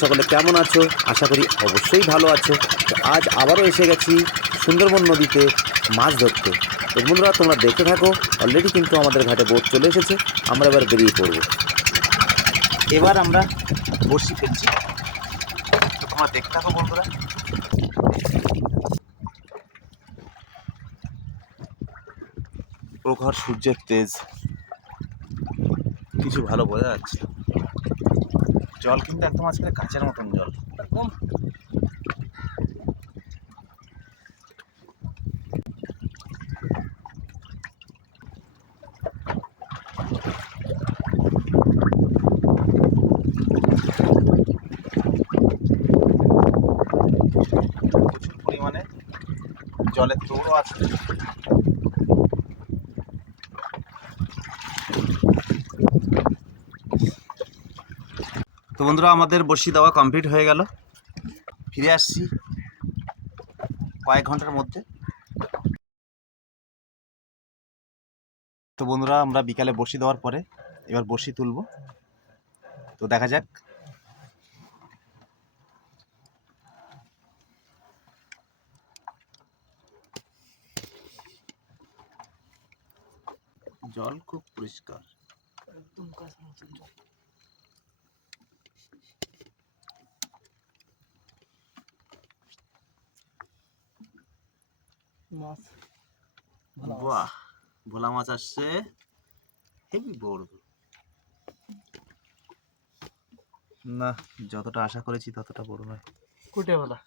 সকলে কেমন আছো? আশা করি অবশ্যই ভালো আছো। তো আজ আবারও এসে গেছি সুন্দরবন নদীতে মাছ ধরতে। তো বন্ধুরা, তোমরা দেখতে থাকো। অলরেডি কিন্তু আমাদের ঘাটে বোট চলে এসেছে, আমরা এবার বেরিয়ে পড়ব। এবার আমরা বড়শি ফেলছি, তো তোমরা দেখতে থাকো বন্ধুরা। প্রখর সূর্যের তেজ, কিছু ভালো বোঝা যাচ্ছে। জল কিন্তু একদম আজকে কাঁচের মতন জল, একদম। প্রচুর পরিমাণে জলের দৌড়ও আছে। তো বন্ধুরা, আমাদের বড়শি দেওয়া কমপ্লিট হয়ে গেল। ফিরে আসছি কয়েক ঘন্টার মধ্যে। তো বন্ধুরা, আমরা বিকালে বড়শি দেওয়ার পরে এবার বড়শি তুলব, তো দেখা যাক। জল খুব পরিষ্কার, একদম কাঁচা মতন জল। মাছ, বাহ, ভোলা মাছ আসছে, হেভি বড়। না, যতটা আশা করেছি ততটা বড় নয়। কুটে ভোলা,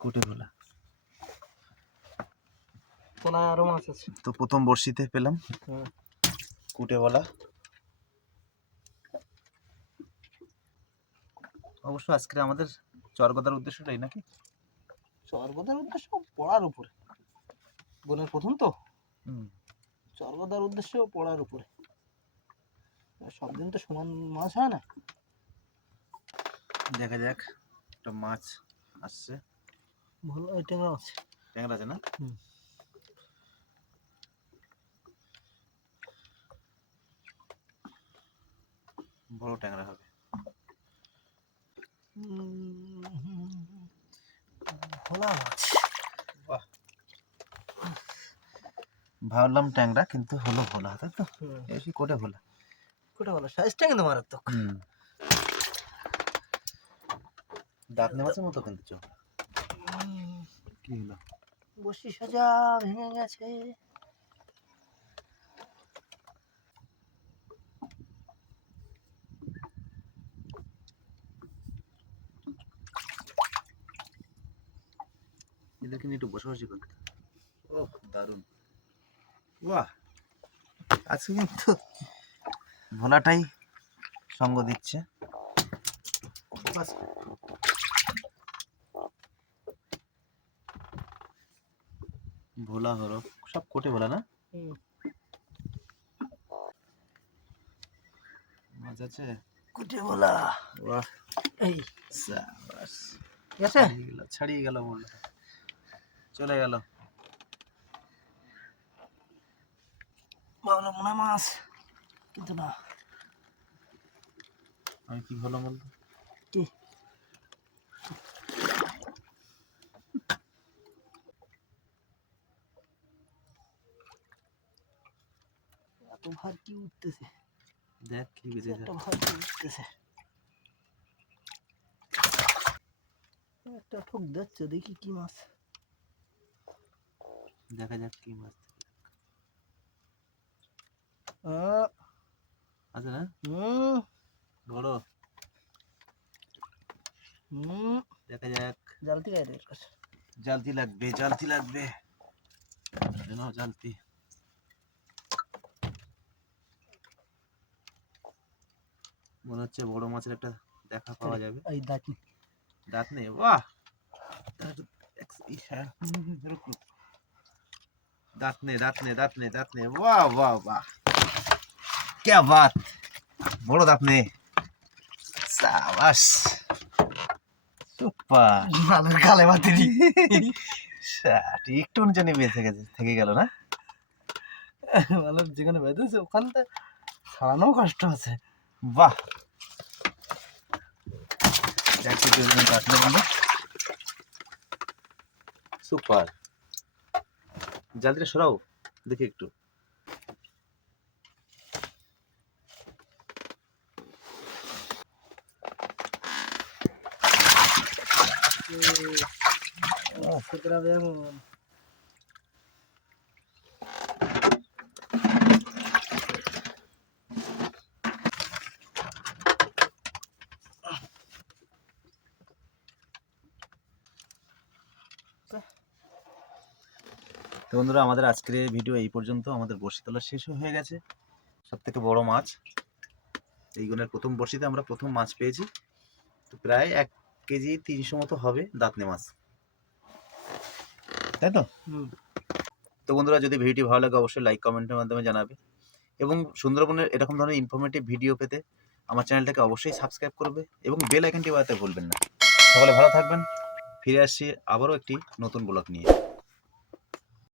কুটে ভোলা। আরো মাছ আছে। তো প্রথম বড়শিতে পেলাম কুটে ভোলা। অবশ্য আজকে আমাদের চরগদার উদ্দেশ্যটাই নাকি, চরগদার উদ্দেশ্য পড়ার উপরে। বোনের প্রথম তো চরগদার উদ্দেশ্য পড়ার উপরে। সব দিন তো সমান মাছ হয় না। দেখা যাক, একটা মাছ আসছে। ভালো ট্যাংরা আছে, ট্যাংরা আছে না? বড় ট্যাংরা হবে। ভোলা মাছ, বাহ। ভাবলাম ট্যাংরা, কিন্তু হলো ভোলা, তাই তো? বেশি কোটে ভোলা, কোটে ভোলা সাইজটা কিন্তু মারাত্মক। দাঁতনে মাছের মতো কিন্তু। চোখ কি হলো? বসি সোজা ভেঙে গেছে। এদেরকে নিয়ে একটু বসাবসি করতে। ওহ, দারুণ। বাহ, আজকে কিন্তু ভোলাটাই সঙ্গ দিচ্ছে। ভোলা হলো সব কোটে ভোলা না? মাছ আছে কোটে ভোলা। বাহ, এই সাবাস, গেছে, ছাড়িয়ে গেল, বললো চলে গেল। ভাবলাম মনে মাছ, কিন্তু না। আমি কি ভালো বলতো, কি এত ভার কি উঠতেছে? দেখ কি গেছে, একটা ভার কি উঠতেছে। একটা ঠোক যাচ্ছে, দেখি কি মাছ। দেখা যাক কি মাছ আছে না। বড়, দেখা যাক। জালতি গায়ে জালতি লাগবে, জালতি লাগবে, জালতি। মনে হচ্ছে বড় মাছের একটা দেখা পাওয়া যাবে। এই দাঁত, দাঁত নেই। বাহ, দাঁত নেই, দাঁত নেই, দাঁত নেই, দাঁত নেই। বাহ বাহ বাহ, क्या बात, বড় দাঁত নেই। সাবাস, সুপার। মালের গালে বাতি দি একটু জানি বেঁচে গেছে, থেকে গেল না। মালের যেখানে বেঁধেছে ওখানটা ছাড়ানো কষ্ট আছে। বাহ, সুপার, জালদিটা সরাও দেখি একটু। তো বন্ধুরা, আমাদের আজকের এই ভিডিও এই পর্যন্ত। আমাদের বড়শি তোলা শেষ হয়ে গেছে। সব থেকে বড় মাছ এই গুণের প্রথম বড়শিতে আমরা প্রথম মাছ পেয়েছি। তো প্রায় 1 কেজি 300 মতো হবে দাঁতনে মাছ, তাই তো? তো বন্ধুরা, যদি ভিডিওটি ভালো লাগে অবশ্যই লাইক কমেন্টের মাধ্যমে জানাবে, এবং সুন্দরবনের এরকম ধরনের ইনফরমেটিভ ভিডিও পেতে আমার চ্যানেলটাকে অবশ্যই সাবস্ক্রাইব করবে এবং বেল আইকনটি বাজাতে ভুলবেন না। সকলে ভালো থাকবেন। ফিরে আসছি আবারও একটি নতুন ব্লগ নিয়ে।